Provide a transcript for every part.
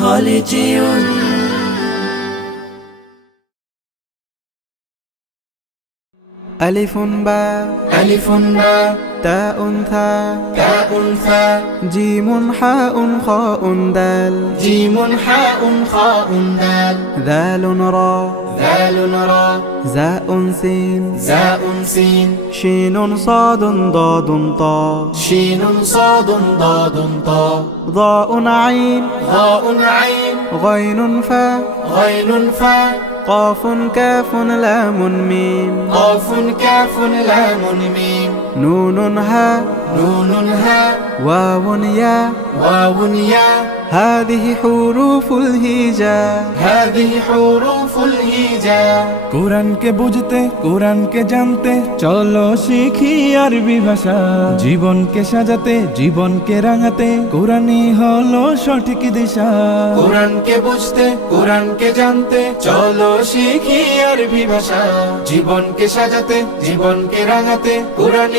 হলে চেয়ে ألف باء ألف باء تاء ثاء تاء ثاء جيم حاء خاء دال جيم حاء خاء دال ذال را ذال را زاء سين زاء سين شين صاد ضاد طا شين صاد ضاد طاء ضاء عين ضاء عين غين فاء غين فاء قاف كاف لام ميم قاف كاف لام ميم نون ها نون هاء واو يا واو يا هذه حروف الهجاء هذه حروف الهجاء কোরআনকে বুঝতে কোরআনকে জানতে চলো শিখি আরবি ভাষা জীবনকে সাজাতে জীবনকে রাঙাতে কোরআনই হলো সঠিক দিশা কোরআনকে বুঝতে কোরআনকে জানতে চলো শিখি আরবি ভাষা জীবনকে সাজাতে জীবনকে রাঙাতে কোরআনই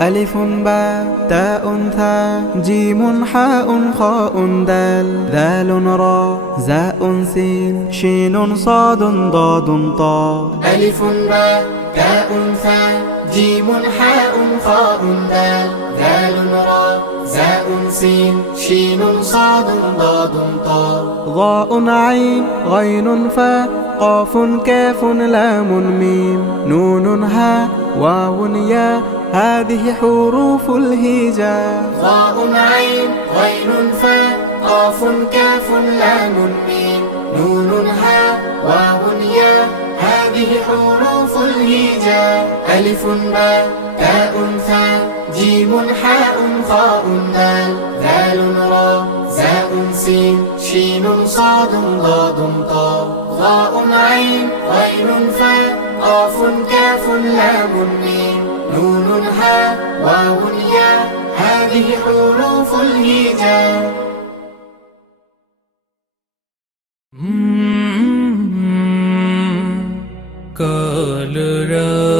ألف باء تاء ثاء جيم حاء خاء دال ذال را زاء سين شين صاد ضاد طا. ألف باء تاء ثاء جيم حاء خاء دال ذال را زاء سين شين صاد ضاد طاء ضاء عين غين فاء قاف كاف لام ميم. نون ها واو يا هذه حروف الهجاء. ضاء عين غين فاء قاف كاف لام ميم نون هاء واو ياء هذه حروف الهجاء. ألف باء تاء ثاء جيم حاء خاء دال ذال را زاء سين شين صاد ضاد طاء ضاء عين غين فاء قاف كاف لام ميم نون ها واو يا هذه حروف الهجاء. কালরা